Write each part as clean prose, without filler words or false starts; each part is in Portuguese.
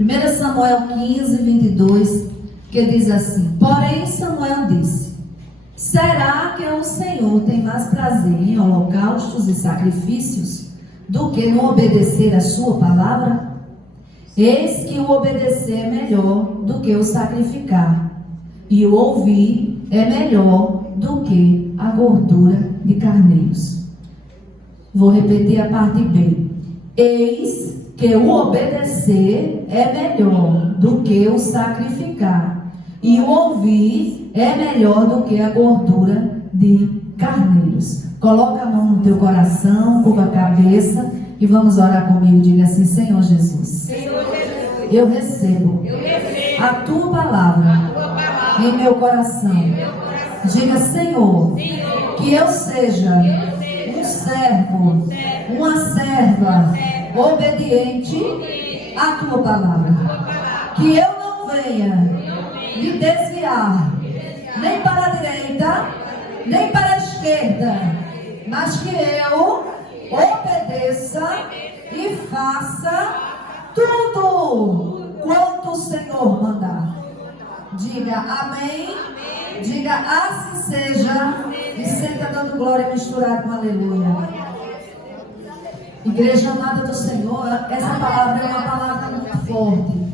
1 Samuel 15, 22, que diz assim: porém Samuel disse: será que o Senhor tem mais prazer em holocaustos e sacrifícios do que no obedecer a sua palavra? Eis que o obedecer é melhor do que o sacrificar, e o ouvir é melhor do que a gordura de carneiros. Vou repetir a parte B. Eis que o obedecer é melhor do que o sacrificar, e o ouvir é melhor do que a gordura de carneiros. Coloca a mão no teu coração, curva a cabeça e vamos orar comigo. Diga assim: Senhor Jesus, Senhor Jesus, eu recebo a tua palavra em meu coração. Diga: Senhor, que eu seja um servo, uma serva obediente à tua palavra. Que eu não venha me desviar nem para a direita, nem para a esquerda, mas que eu obedeça e faça tudo quanto o Senhor mandar. Diga amém. Diga assim seja. E senta dando glória misturado com aleluia. Igreja amada do Senhor, essa palavra é uma palavra muito forte.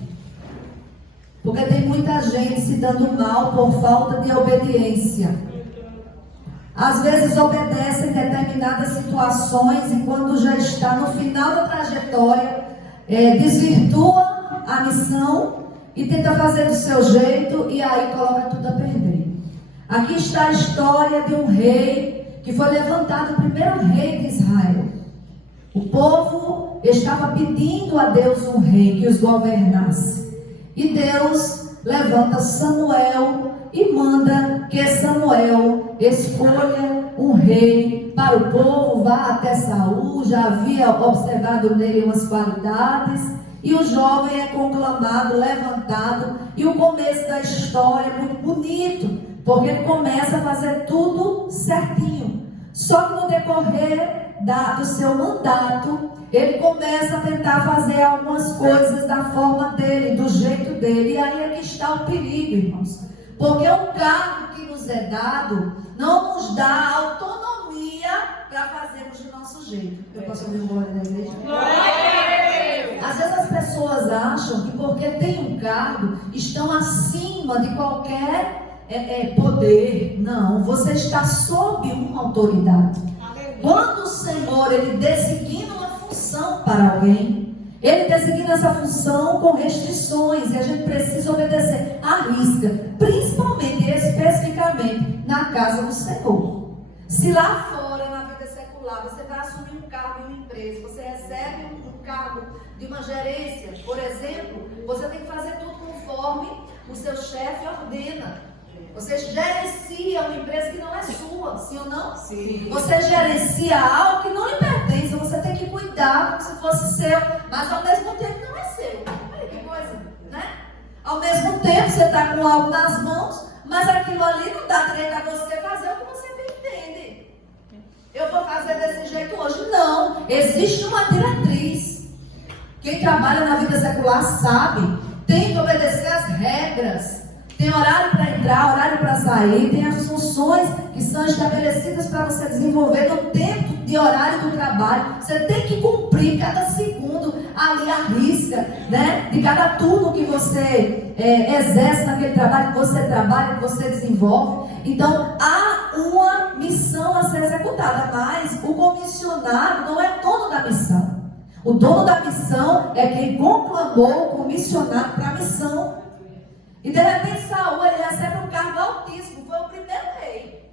Porque tem muita gente se dando mal por falta de obediência. Às vezes obedece em determinadas situações e quando já está no final da trajetória, desvirtua a missão e tenta fazer do seu jeito e aí coloca tudo a perder. Aqui está a história de um rei que foi levantado, o primeiro rei de Israel. O povo estava pedindo a Deus um rei que os governasse. E Deus levanta Samuel e manda que Samuel escolha um rei para o povo. Vá até Saul, já havia observado nele umas qualidades. E o jovem é conclamado, levantado. E o começo da história é muito bonito, porque ele começa a fazer tudo certinho. Só que no decorrer do seu mandato, ele começa a tentar fazer algumas coisas da forma dele, do jeito dele. E aí é que está o perigo, irmãos. Porque o cargo que nos é dado não nos dá autonomia para fazermos do nosso jeito. Eu posso ouvir o glória da igreja? Às vezes as pessoas acham que porque tem um cargo, estão acima de qualquer poder. Não, você está sob uma autoridade. Quando o Senhor, Ele designa uma função para alguém, Ele designa essa função com restrições, e a gente precisa obedecer à risca, principalmente e especificamente na casa do Senhor. Se lá fora, na vida secular, você vai assumir um cargo em uma empresa, você recebe um cargo de uma gerência, por exemplo, você tem que fazer tudo conforme o seu chefe ordena. Você gerencia uma empresa que não é sua, sim ou não? Sim. Você gerencia algo que não lhe pertence, você tem que cuidar como se fosse seu, mas ao mesmo tempo não é seu. Olha que coisa, né? Ao mesmo tempo você está com algo nas mãos, mas aquilo ali não dá direito a você fazer o que você bem entende. Eu vou fazer desse jeito hoje. Não, existe uma diretriz. Quem trabalha na vida secular sabe, tem que obedecer às regras. Tem horário para entrar, horário para sair, tem as funções que são estabelecidas para você desenvolver no tempo de horário do trabalho. Você tem que cumprir cada segundo ali a risca, né? De cada turno que você exerce naquele trabalho, que você trabalha, que você desenvolve. Então, há uma missão a ser executada, mas o comissionado não é dono da missão. O dono da missão é quem conclamou o comissionado para a missão. E de repente Saul, ele recebe um cargo altíssimo. Foi o primeiro rei.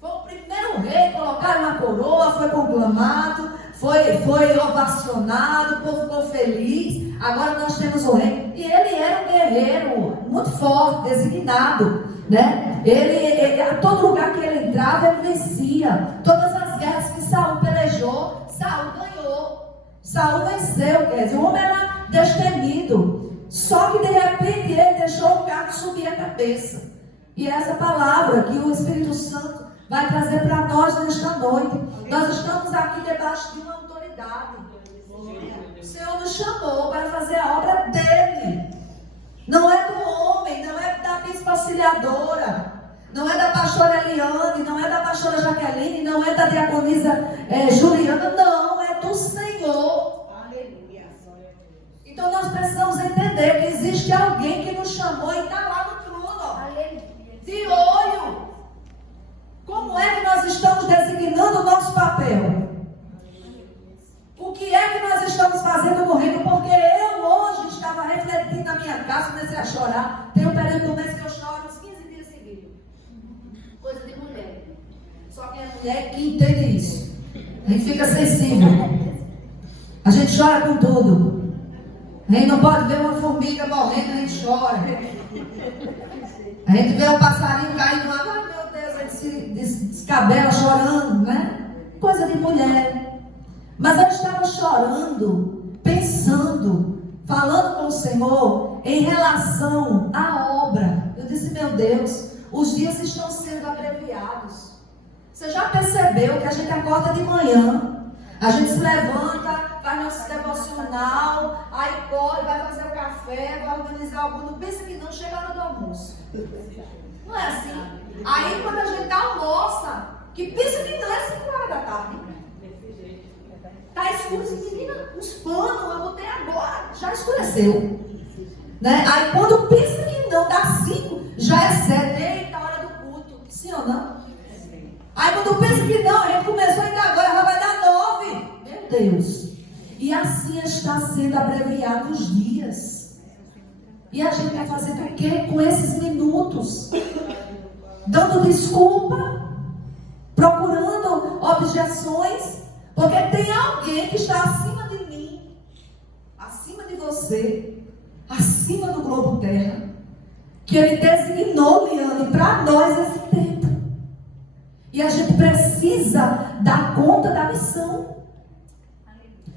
Foi o primeiro rei, colocaram uma coroa, foi conclamado, foi ovacionado, o povo ficou feliz. Agora nós temos o rei. E ele era um guerreiro muito forte, designado, né? Ele a todo lugar que ele entrava, ele vencia. Todas as guerras que Saul pelejou, Saul ganhou. Saul venceu, quer dizer, o homem era destemido. Só que de repente ele deixou o cargo subir a cabeça. E essa palavra que o Espírito Santo vai trazer para nós nesta noite. Nós estamos aqui debaixo de uma autoridade. O Senhor nos chamou para fazer a obra auxiliadora, não é da pastora Eliane, não é da pastora Jaqueline, não é da diaconisa Juliana, não, é do Senhor. Aleluia. Então nós precisamos entender que existe alguém que nos chamou e está lá no trono, de olho. Como é que nós estamos designando o nosso papel? O que é que nós estamos fazendo no reino? Porque eu hoje estava refletindo na minha casa, comecei a chorar. Tem um período do mês que eu choro uns 15 dias seguidos. Coisa de mulher. Só que é mulher que entende isso. A gente fica sensível. A gente chora com tudo. A gente não pode ver uma formiga morrendo, a gente chora. A gente vê um passarinho caindo lá, ai meu Deus, a gente se descabela chorando, né? Coisa de mulher. Mas eu estava chorando, pensando, falando com o Senhor em relação à obra. Eu disse, meu Deus, os dias estão sendo abreviados. Você já percebeu que a gente acorda de manhã, a gente se levanta, faz nosso devocional, aí corre, vai fazer o café, vai organizar algo, não pensa que não chega na hora do almoço. Não é assim? Aí quando a gente almoça, que pensa que não é 5 horas da tarde. Está escuro, menina, os panos, eu botei agora, já escureceu. Né? Aí quando pensa que não, dá 5, já é 7, eita, a hora do culto. Sim ou não? Aí quando pensa que não, a gente começou ainda agora, já vai dar 9. Meu Deus. E assim está sendo abreviado os dias. E a gente vai fazer o quê com esses minutos? Dando desculpa, procurando objeções. Porque tem alguém que está acima de mim, acima de você, acima do globo terra, que ele designou, Liane, para nós esse tempo. E a gente precisa dar conta da missão.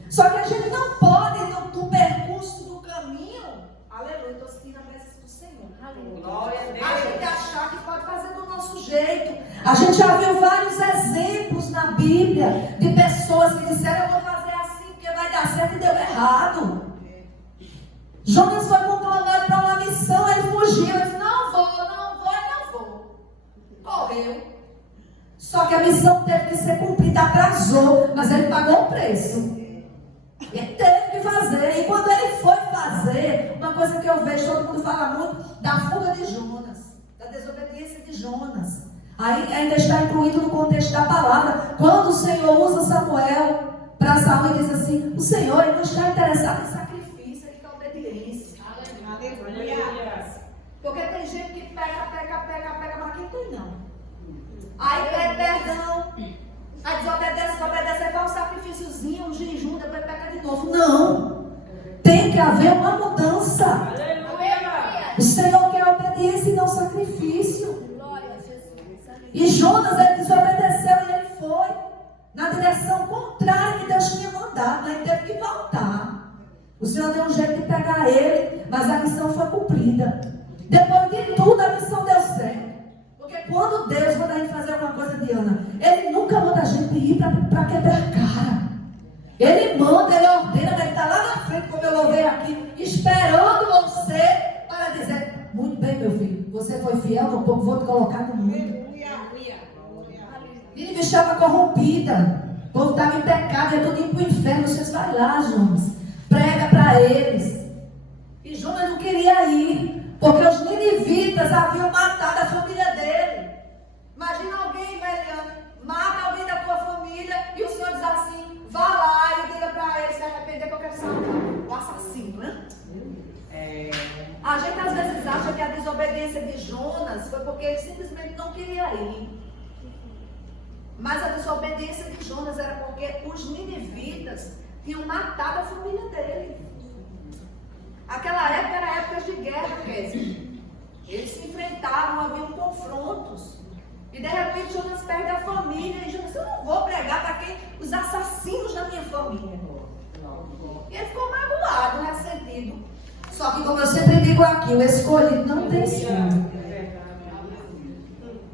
Só que a gente não pode, no percurso do caminho, aleluia, estou seguindo a bênção do Senhor. Aleluia. A gente achar que pode fazer do nosso jeito. A gente já viu vários exemplos na Bíblia de pessoas que disseram, eu vou fazer assim porque vai dar certo e deu errado. Jonas foi conclamado para uma missão, ele fugiu, ele disse, não vou. Correu. Só que a missão teve que ser cumprida, atrasou, mas ele pagou o preço. Ele teve que fazer. E quando ele foi fazer, uma coisa que eu vejo, todo mundo fala muito, da fuga de Jonas, da desobediência de Jonas. Aí ainda está incluído no contexto da palavra. Quando o Senhor usa Samuel para Saul e diz assim, o Senhor ele não está interessado em sacrifício, ele quer obediência. Aleluia. Porque tem gente que pega, mas quem tem não. Aí pede perdão. Aí desobedece, aí faz um sacrifíciozinho, um jejum, depois peca de novo. Não. Tem que haver uma mudança. Aleluia. O Senhor quer obediência e não sacrifício. E Jonas, ele desobedeceu e ele foi na direção contrária que Deus tinha mandado. Ele teve que voltar. O Senhor deu um jeito de pegar ele, mas a missão foi cumprida. Depois de tudo, a missão deu certo. Porque quando Deus manda a gente fazer alguma coisa, Diana, Ele nunca manda a gente ir para quebrar a cara. Ele manda, Ele ordena, mas Ele está lá na frente, como eu louvei aqui, esperando você para dizer, muito bem, meu filho, você foi fiel no pouco, vou te colocar no mundo. Nínive estava corrompida, o povo estava em pecado, ia todo indo para o inferno. Vocês vai lá, Jonas, prega para eles. E Jonas não queria ir, porque os ninivitas haviam matado a família dele. Imagina alguém, Eliane, mata alguém da tua família e o Senhor diz assim, vá lá e diga para eles se arrepender que eu quero salvar o assassino, né? A gente às vezes acha que a desobediência de Jonas foi porque ele simplesmente não queria ir. Mas a desobediência de Jonas era porque os ninivitas tinham matado a família dele. Aquela época era época de guerra, Kézia. Eles se enfrentavam, haviam confrontos. E de repente Jonas perde a família. E Jonas disse, eu não vou pregar para quem? Os assassinos da minha família. E ele ficou magoado, ressentido. Só que como eu sempre digo aqui, o escolhido não tem ciúme.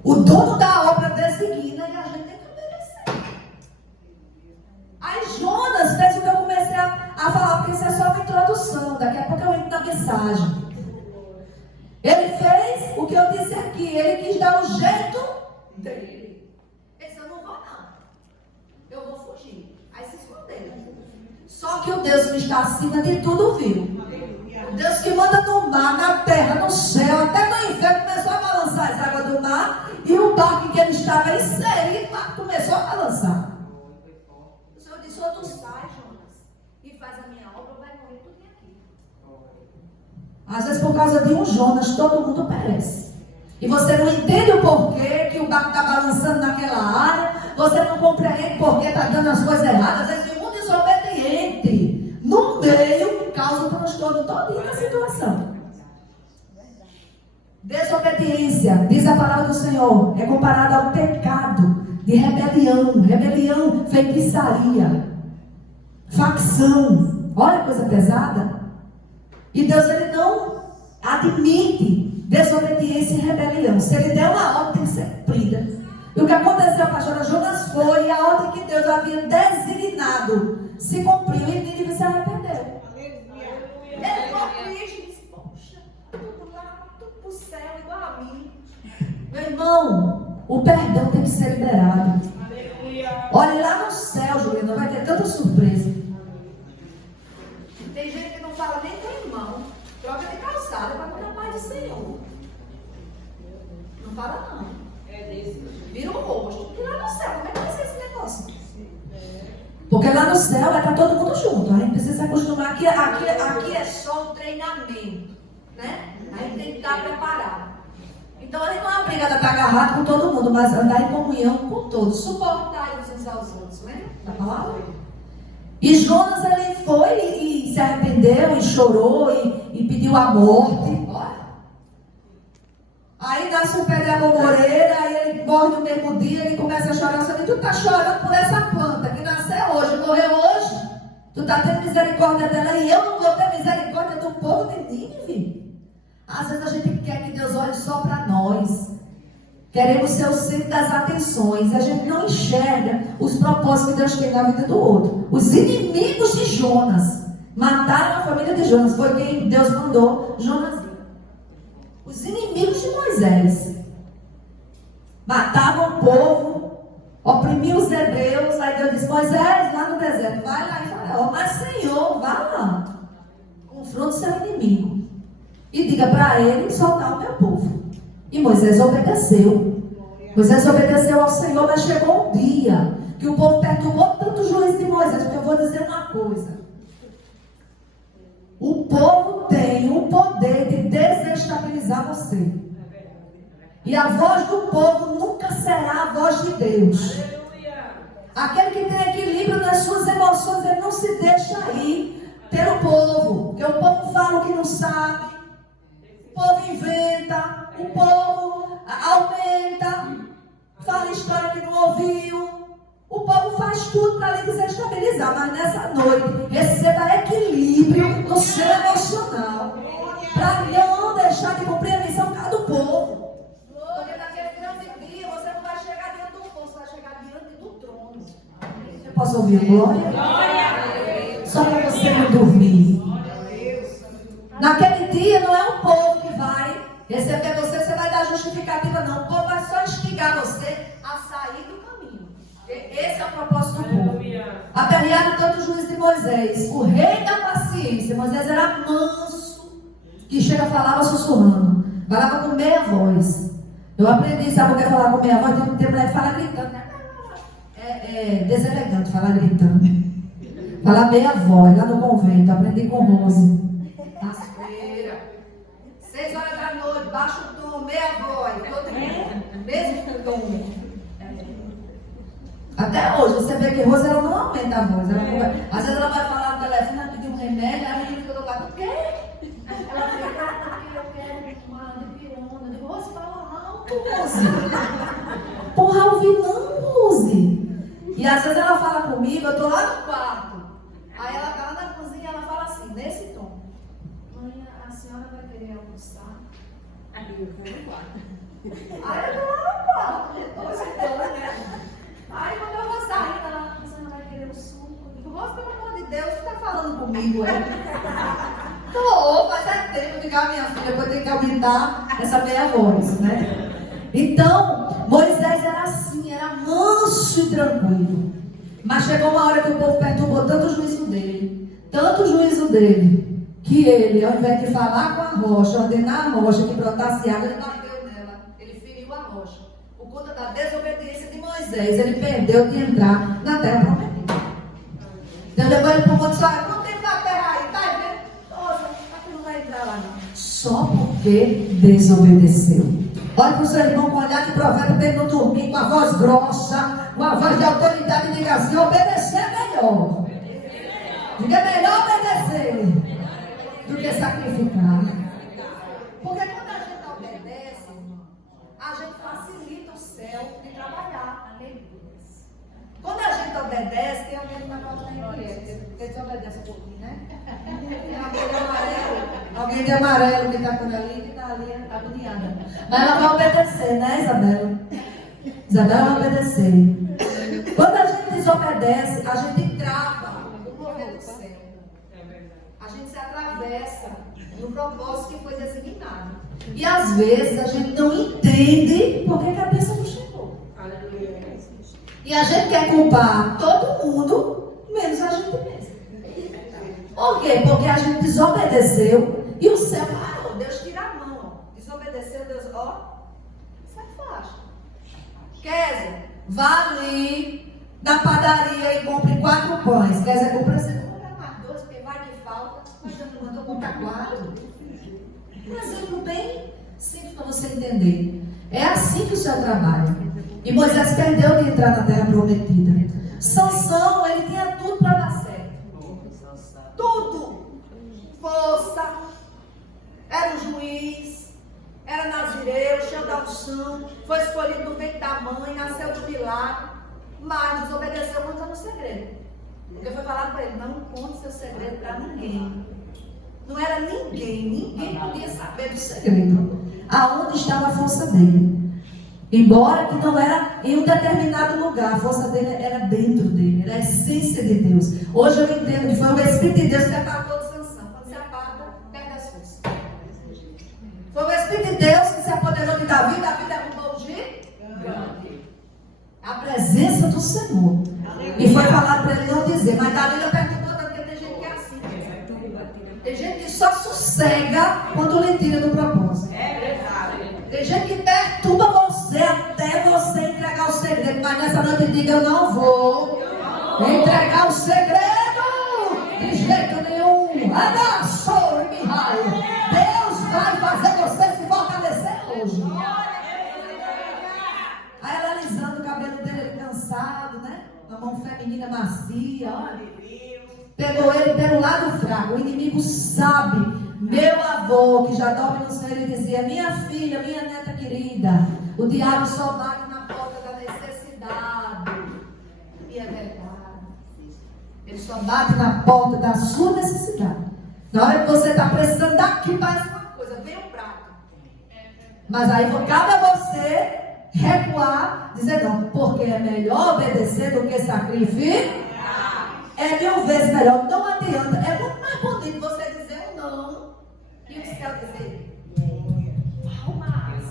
O dono da obra designa e a gente tem que obedecer. Aí Jonas fez o que eu comecei a falar, porque isso é só uma introdução. Daqui a pouco eu entro na mensagem. Ele fez fez o que eu disse aqui. Ele quis dar o jeito dele. Ele disse, eu não vou não. Eu vou fugir. Aí se escondeu. Só que o Deus que está acima de tudo viu. O Deus que manda no mar, na terra, no céu, até no inferno, começou a balançar as águas do mar. E o barco em que ele estava inserido começou a balançar. O Senhor disse, ou tu sai, Jonas, e faz a minha obra, vai morrer tudo aqui. Às vezes por causa de um Jonas, todo mundo perece. E você não entende o porquê que o barco está balançando naquela área. Você não compreende porque está dando as coisas erradas. Às vezes tem um desobediente no meio, causa o transtorno todinho na situação. Desobediência, diz a palavra do Senhor, é comparada ao pecado de rebelião, feitiçaria, facção. Olha que coisa pesada. E Deus, ele não admite desobediência e rebelião. Se ele der uma ordem, tem que ser cumprida. E o que aconteceu, pastora? Jonas foi e a ordem que Deus havia designado se cumpriu e Nínive se arrependeu. Ele ficou triste e disse, poxa, tudo lá, tudo pro céu, igual a mim. Meu irmão, o perdão tem que ser liberado. Olha lá no céu, Juliana, vai ter tanta surpresa. Tem gente que não fala nem com o irmão, troca de calçada para comprar a paz do Senhor. Não fala não. Vira o rosto. E lá no céu, como é que vai ser esse negócio? Porque lá no céu vai estar todo mundo junto. A gente precisa se acostumar. Aqui é só um treinamento, né? A gente tem que estar preparado. Então a gente não é obrigado a estar agarrado com todo mundo, mas andar em comunhão com todos. Suportar uns aos outros, né? Da palavra? E Jonas, ele foi e se arrependeu e chorou e pediu a morte. Olha. Aí nasce um pé de amoreira, aí ele morre no mesmo dia, ele começa a chorar. Você diz, tu está chorando por essa planta que nasceu hoje, morreu hoje. Tu está tendo misericórdia dela e eu não vou ter misericórdia do povo de Nínive. Às vezes a gente quer que Deus olhe só para nós. Queremos ser o centro das atenções. A gente não enxerga os propósitos que Deus tem na vida do outro. Os inimigos de Jonas mataram a família de Jonas. Foi quem Deus mandou Jonas. Os inimigos de Moisés matavam o povo, oprimiam os hebreus. Aí Deus disse, Moisés, lá no deserto, vai lá em Faraó. Mas Senhor, vá lá, confronte seu inimigo e diga para ele soltar o meu povo. E Moisés obedeceu. Moisés obedeceu ao Senhor, mas chegou um dia que o povo perturbou tanto o juízo de Moisés. Porque eu vou dizer uma coisa: o povo tem o poder de desestabilizar você. E a voz do povo nunca será a voz de Deus. Aquele que tem equilíbrio nas suas emoções, ele não se deixa ir pelo povo. Porque o povo fala o que não sabe, o povo inventa, o povo aumenta, fala história que não ouviu. O povo faz tudo para lhe desestabilizar, mas nessa noite, receba equilíbrio no seu emocional, para não deixar de cumprir a missão do povo. Porque naquele grande dia, você não vai chegar diante do povo, você vai chegar diante do trono. Eu posso ouvir glória? Só para você não dormir. Naquele dia, não é o povo que vai receber você, você vai dar justificativa, não. O povo vai só instigar você a sair do caminho. Esse é o propósito do povo. Aperrearam tanto o juiz de Moisés, o rei da paciência. Moisés era manso, que chega, falava sussurrando, falava com meia voz. Eu aprendi, sabe o que é falar com meia voz? Tem mulher que fala gritando, né? É deselegante falar gritando. Falar meia voz, lá no convento. Aprendi com Rose. Nas feiras, 6 horas da noite, baixo o tom, meia voz, todo mundo, mesmo tom. Até hoje, você vê que Rose, ela não aumenta a voz. Às vezes ela vai falar no telefone, ela pediu um remédio, a menina fica do lado, o quê? Ela fica, eu quero uma dipirona. Eu digo, Rose, fala alto, Rose. Porra, ouvi não, Rose. E às vezes ela fala comigo, eu tô lá no quarto. Aí ela tá lá na cozinha, ela fala assim, nesse tom. Mãe, a senhora vai querer almoçar? Aí eu vou no quarto. Aí eu tô lá no quarto, né? Aí quando eu vou sair, ela, a senhora vai querer o suco? Eu digo, Rose, pelo amor de Deus, você tá falando comigo, é? Tô, faz tempo. Eu digo, multiplicar, minha filha, depois tem que aumentar essa meia voz, né? Então, Moisés era assim, era manso e tranquilo. Mas chegou uma hora que o povo perturbou tanto o juízo dele, que ele, ao invés de falar com a rocha, ordenar a rocha que brotasse água, ele bateu nela, ele feriu a rocha. Por conta da desobediência de Moisés, ele perdeu de entrar na terra prometida. Então levou ele para o monte e disse: olha, não tem pra terra aí, tá vendo? Nossa, aqui não vai entrar lá não. Só porque desobedeceu. Olha para o seu irmão com olhar de profeta, tendo dormir com a voz grossa, com a voz de autoridade, e diga assim: obedecer é melhor. Diga, é melhor obedecer do que sacrificar. Porque quando a gente obedece, a gente facilita o céu de trabalhar. Quando a gente obedece, tem alguém na porta da igreja. Você desobedece um pouquinho, né? Tem alguém de amarelo. Alguém de amarelo que está por ali, que está ali, está agoniada. Mas ela vai obedecer, né, Isabela? Isabela vai obedecer. Quando a gente desobedece, a gente trava o mover do céu. A gente se atravessa no propósito que foi designado. E às vezes a gente não entende por que a bênção não chegou. E a gente quer culpar todo mundo, menos a gente mesmo. Por quê? Porque a gente desobedeceu e o céu parou. Deus tira a mão. Desobedeceu, Deus, sai faixa. Kézia, vá ali na padaria e compre 4 pães. Kézia compra assim, compra mais 2, porque vai que falta. Mas eu não mandou comprar 4. Um exemplo bem simples para você entender. É assim que o céu trabalha. E Moisés perdeu de entrar na terra prometida. Sansão, ele tinha tudo para dar certo. Tudo. Força. Era um juiz. Era nazireu, cheio da unção. Foi escolhido no ventre da mãe, nasceu de milagre. Mas desobedeceu contando o segredo. Porque foi falado para ele: não conte seu segredo para ninguém. Não era ninguém podia saber do segredo. Aonde estava a força dele. Embora que não era em um determinado lugar, a força dele era dentro dele, era a essência de Deus. Hoje eu entendo que foi o Espírito de Deus que apagou de Sansão. Quando se apaga, perde as forças. Foi o Espírito de Deus que se apoderou de Davi derrubou de grande. A presença do Senhor. E foi falado para ele não dizer, mas Davi perturbou tanto, porque tem gente que é assim. Tem gente que só sossega quando lhe tira do propósito. É verdade. Tem gente que perturba você até você entregar o segredo. Mas nessa noite diga: eu não vou entregar o segredo de jeito nenhum. Abraçou e me raio. Deus vai fazer você se fortalecer hoje. Aí ela alisando o cabelo dele cansado, né? Uma mão feminina macia, olha. Pegou ele pelo lado fraco. O inimigo sabe. Meu avô, que já dorme no céu, ele dizia: minha filha, minha neta querida, o diabo só bate na porta da necessidade. E é verdade. Ele só bate na porta da sua necessidade. Na hora que você está precisando daqui, parece uma coisa, vem um prato. Mas aí cabe a você recuar, dizer não, porque é melhor obedecer do que sacrificar. É 1000 vezes melhor. Não adianta. É muito mais bonito você dizer um não e o céu dizer palmas.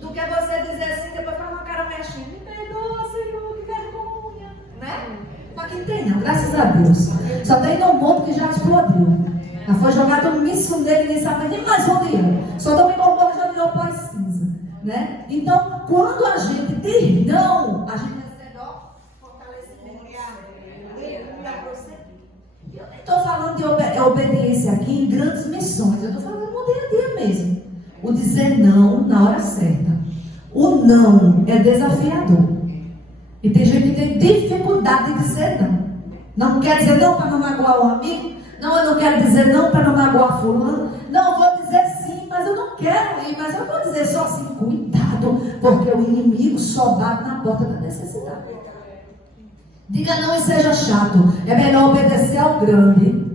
Do que você dizer assim, depois fala uma cara mexendo: me perdoa, Senhor, que quero comunhão. Né? Mas quem tem não, graças a Deus. Só tem no mundo que já explodiu. Já foi jogado um míssil nele e nem sabe nem mais onde é. Só não me concorda, já virou pó e cinza. Né? Então, quando a gente diz não, a gente recebe fortalecimento. Eu nem estou falando de obediência aqui em grandes missões. Eu estou falando no dia a dia mesmo. O dizer não na hora certa. O não é desafiador. E tem gente que tem dificuldade de dizer não. Não quer dizer não para não magoar um amigo. Não, eu não quero dizer não para não magoar fulano. Não, eu vou dizer sim, mas eu não quero ir. Mas eu vou dizer só assim: cuidado, porque o inimigo só bate na porta da necessidade. Diga não e seja chato. É melhor obedecer ao grande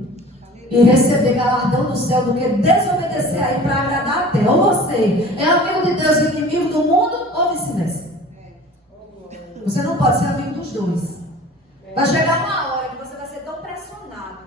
e receber galardão do céu do que desobedecer aí para agradar até. Ou você é amigo de Deus e inimigo do mundo, ou vice-versa. Você não pode ser amigo dos dois. Vai chegar uma hora que você vai ser tão pressionada,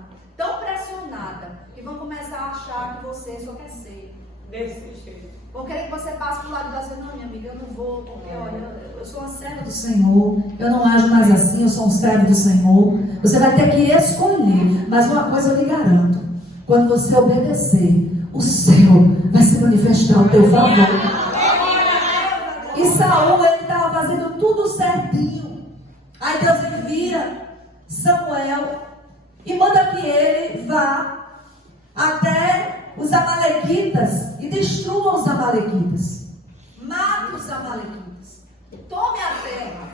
que vão começar a achar que você só quer ser. Desse jeito. Vão querer que você passe para o lado e dizer, não, minha amiga, eu não vou, porque olha, eu sou uma serva do Senhor, eu não ajo mais assim, eu sou um servo do Senhor. Você vai ter que escolher, mas uma coisa eu lhe garanto, quando você obedecer, o céu vai se manifestar ao teu favor. E Saul, ele estava fazendo tudo certinho. Aí Deus envia Samuel e manda que ele vá até os amalequitas e destrua os amalequitas. Mata os amalequitas. Tome a terra.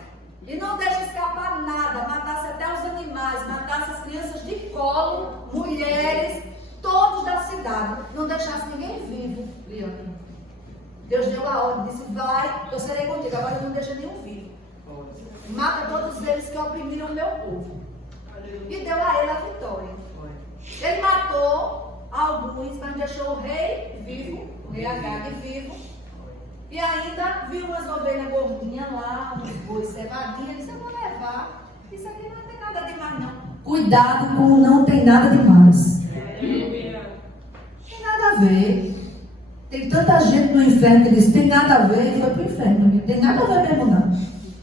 E não deixe escapar nada. Matasse até os animais. Matasse as crianças de colo, mulheres, todos da cidade. Não deixasse ninguém vivo. Liane. Deus deu a ordem. Disse, vai, eu serei contigo. Agora não deixa nenhum vivo. Mata todos eles que oprimiram o meu povo. E deu a ele a vitória. Ele matou alguns, mas deixou o rei vivo, o rei Agag vivo. E ainda viu umas ovelhas gordinhas lá, uns bois cevadinhos. Disse, eu vou levar. Isso aqui não tem nada demais, não. Cuidado com não tem nada demais. Tem nada a ver. Tem tanta gente no inferno que diz, tem nada a ver, e foi pro inferno. Não tem nada a ver mesmo, não.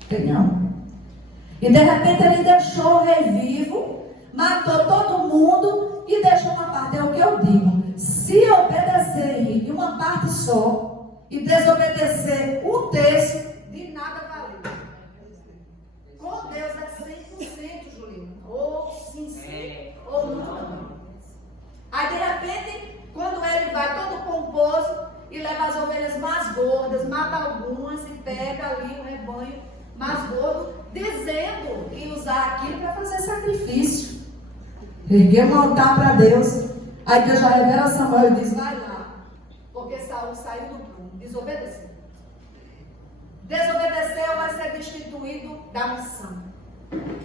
Tem não. E de repente ele deixou o rei vivo, matou todo mundo e deixou uma parte. É o que eu digo. Se obedecer em uma parte só e desobedecer um terço, de nada valeu. Com Deus é 100%, Julinho. Ou sim, ou não. Aí de repente, quando ele vai todo pomposo e leva as ovelhas mais gordas, mata algumas e pega ali o rebanho mais gordo, dizendo que usar aquilo para fazer sacrifício. Ergueu um altar para Deus. Aí Deus já revela a Samuel e diz, vai lá. Porque Saul saiu do prumo, desobedeceu. Desobedeceu, vai ser destituído da missão.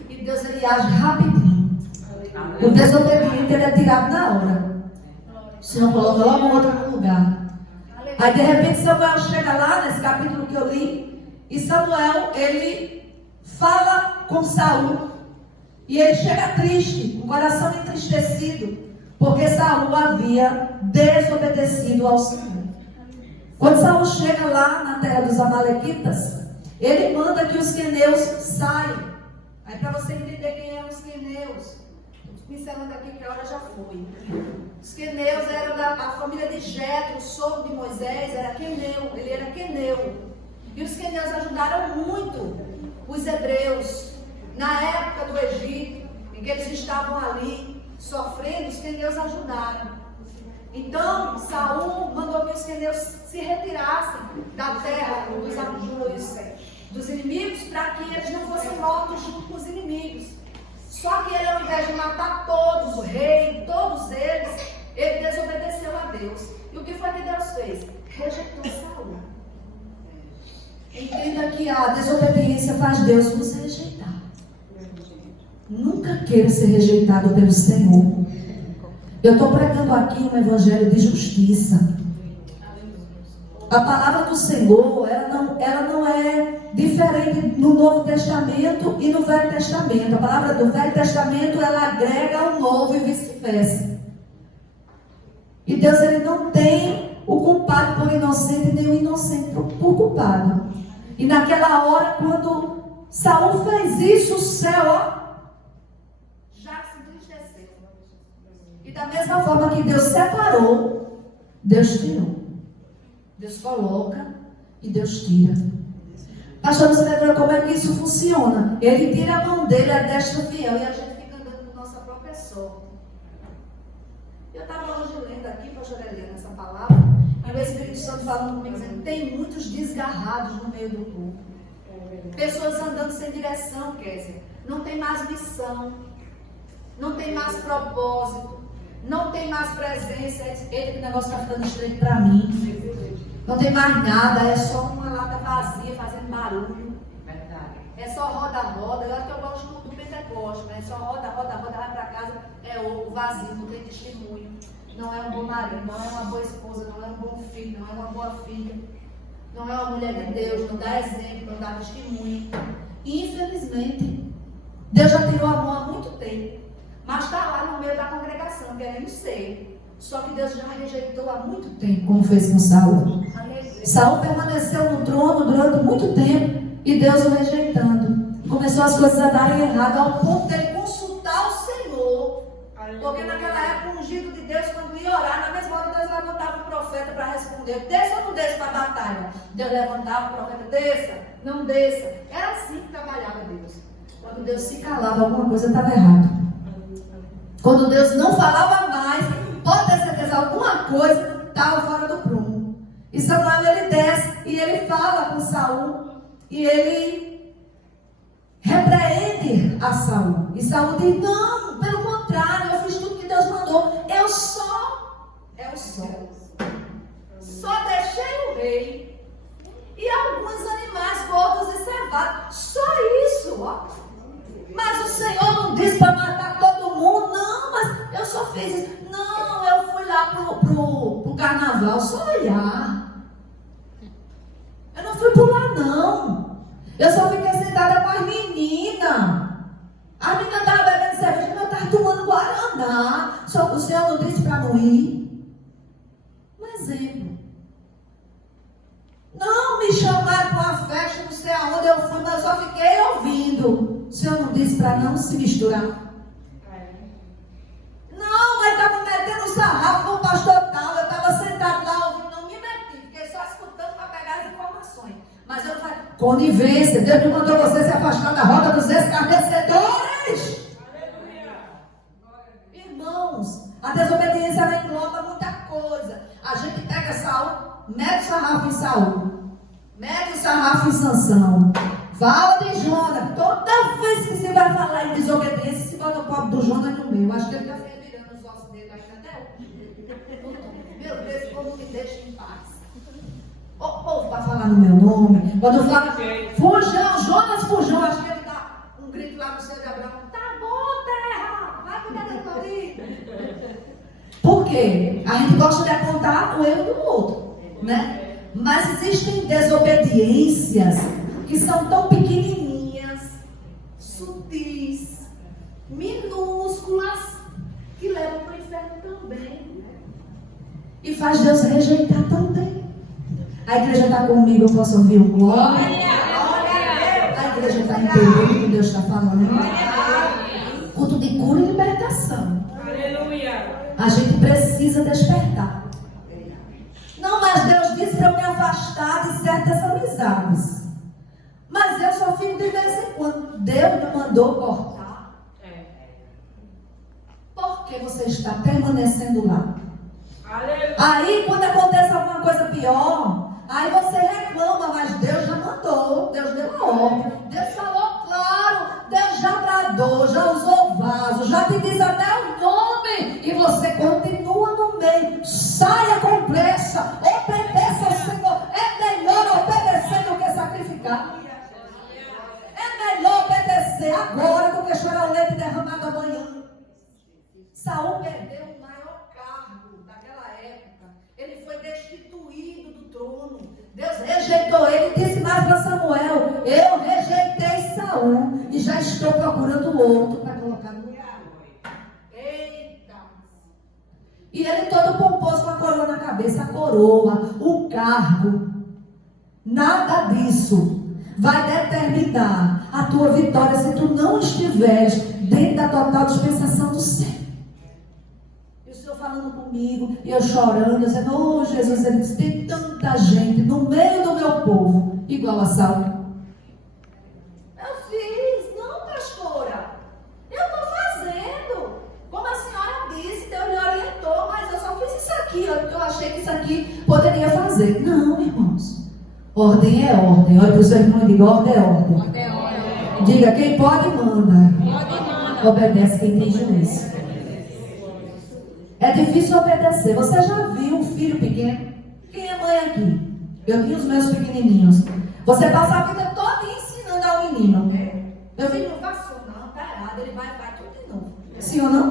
E Deus, ele age rapidinho. O desobediente, ele é tirado na hora. O Senhor coloca logo o outro no lugar. Aí de repente Samuel chega lá, nesse capítulo que eu li, e Samuel, ele fala com Saul. E ele chega triste, com o coração entristecido, porque Saul havia desobedecido ao Senhor. Quando Saul chega lá na terra dos amalequitas, ele manda que os queneus saiam. Aí para você entender quem eram os queneus, pincelando aqui que a hora já foi. Os queneus eram da família de Jetro, o sogro de Moisés, era queneu, ele era queneu. E os queneus ajudaram muito os hebreus. Na época do Egito, em que eles estavam ali sofrendo, os queneus ajudaram. Então, Saul mandou que os queneus se retirassem da terra dos inimigos, para que eles não fossem mortos junto com os inimigos. Só que ele, ao invés de matar todos, o rei, todos eles, ele desobedeceu a Deus. E o que foi que Deus fez? Rejeitou Saul. Entenda que a desobediência faz Deus nos rejeitar. Nunca queira ser rejeitado pelo Senhor. Eu estou pregando aqui um evangelho de justiça. A palavra do Senhor, ela não é diferente no Novo Testamento e no Velho Testamento. A palavra do Velho Testamento, ela agrega ao Novo e vice-versa. E Deus, ele não tem o culpado por inocente, nem o inocente por culpado. E naquela hora, quando Saul fez isso, o céu já se entristeceu. E da mesma forma que Deus separou, Deus tirou. Deus coloca e Deus tira. Pastor, você lembra como é que isso funciona? Ele tira a mão dele, a destra fiel, e a gente fica andando com nossa própria sorte. Eu estava hoje lendo aqui, pastor Eliana, essa palavra, e o Espírito Santo falando comigo, dizendo, tem muitos desgarrados no meio do povo. Pessoas andando sem direção, Kézia. Não tem mais missão. Não tem mais propósito. Não tem mais presença. Eita, que negócio está ficando estreito para mim. Não tem mais nada. É só uma lata vazia fazendo barulho. É só roda-roda. Agora que eu gosto do Pentecoste, né? É só roda-roda, vai para casa. É oco, vazio, não tem testemunho. Não é um bom marido, não é uma boa esposa, não é um bom filho, não é uma boa filha. Não é uma mulher de Deus, não dá exemplo, não dá testemunho. E, infelizmente, Deus já tirou a mão há muito tempo. Mas está lá no meio da congregação, querendo ser. Só que Deus já rejeitou há muito tempo, como fez com Saul. Saul permaneceu no trono durante muito tempo e Deus o rejeitando. Começou as coisas a darem errado ao ponto de ele consultar o Senhor. Porque naquela época, o ungido de Deus, quando ia orar, na mesma hora Deus levantava um profeta para responder. Desça ou não desça para a batalha? Deus levantava o profeta, desça, não desça. Era assim que trabalhava Deus. Quando Deus se calava, alguma coisa estava errada. Quando Deus não falava mais, pode ter certeza, alguma coisa estava fora do prumo. E Samuel, ele desce e ele fala com Saul. E ele repreende a Saul. E Saul diz, não, pelo contrário, eu fiz tudo que Deus mandou. Eu só deixei o rei e alguns animais gordos e cevados. Só isso, ó. Mas o Senhor não disse para matar todo mundo. Não, mas eu só fiz isso. Não, eu fui lá pro carnaval só olhar. Eu não fui pular, não. Eu só fiquei sentada com as meninas. A menina estava bebendo cerveja, eu estava tomando guaraná. Só que o Senhor não disse para não ir. Um exemplo. Não me chamaram para uma festa, não sei aonde eu fui, mas eu só fiquei ouvindo. O Senhor não disse para não se misturar. Não, mas estava metendo sarrafo com o pastor tal. Eu estava sentado lá ouvindo, não me meti. Fiquei só escutando para pegar as informações. Mas eu não falei, conivência. Deus me mandou você se afastar da roda dos escarnecedores. Irmãos, a desobediência ela engloba muita coisa. A gente pega Saul, mete o sarrafo em Saul, mete o sarrafo em Sansão, fala de Jonas. Toda vez que você vai falar em desobediência, se bota o pobre do Jonas no meio. Acho que ele está virando os ossos dele ainda até hoje. Meu Deus, esse povo me deixa em paz. O povo para falar no meu nome. Quando fala Fujão, Jonas Fujão, acho que ele dá um grito lá no céu de Abraão. Tá bom, terra, vai cuidar da tua vida. Por quê? A gente gosta de apontar o erro do outro, né? Mas existem desobediências que são tão pequenininhas, sutis, minúsculas, que levam para o inferno também. E faz Deus rejeitar também. A igreja está comigo, eu posso ouvir o glória. A igreja está entendendo o que Deus está falando. Culto de cura e libertação. A gente precisa despertar. Não, mas Deus disse para eu me afastar de certas amizades. Mas eu só fico de vez em quando. Deus me mandou cortar. Por que você está permanecendo lá? Aí, quando acontece alguma coisa pior, aí você reclama, mas Deus já mandou, Deus deu a ordem, Deus falou claro, Deus já bradou, já usou vaso, já te diz até o nome, e você continua no meio. Saia com pressa, obedeça ao Senhor. É melhor obedecer do que sacrificar. É melhor obedecer agora do que chorar o leite derramado amanhã. Saul perdeu o maior cargo daquela época. Ele foi destituído do trono. Deus rejeitou ele e disse mais para Samuel: eu rejeitei Saul e já estou procurando outro para colocar no lugar. Eita! E ele todo pomposo com a coroa na cabeça, a coroa, o cargo. Nada disso vai determinar a tua vitória se tu não estiveres dentro da total dispensação do céu. Falando comigo, e eu chorando, eu dizendo, oh Jesus, ele disse, tem tanta gente no meio do meu povo, igual a Saul. Eu fiz, não pastora, eu estou fazendo, como a senhora disse, Deus me orientou, mas eu só fiz isso aqui, eu achei que isso aqui poderia fazer. Não, irmãos, ordem é ordem. Olha para o seu irmão e diga, ordem é ordem. Diga, quem pode manda. Obedece quem tem juízo. É difícil obedecer. Você já viu um filho pequeno? Quem é mãe aqui? Eu tinha os meus pequenininhos. Você passa a vida toda ensinando ao menino. Meu filho não passou, não, tá errado. Ele vai tudo de novo. Sim ou não?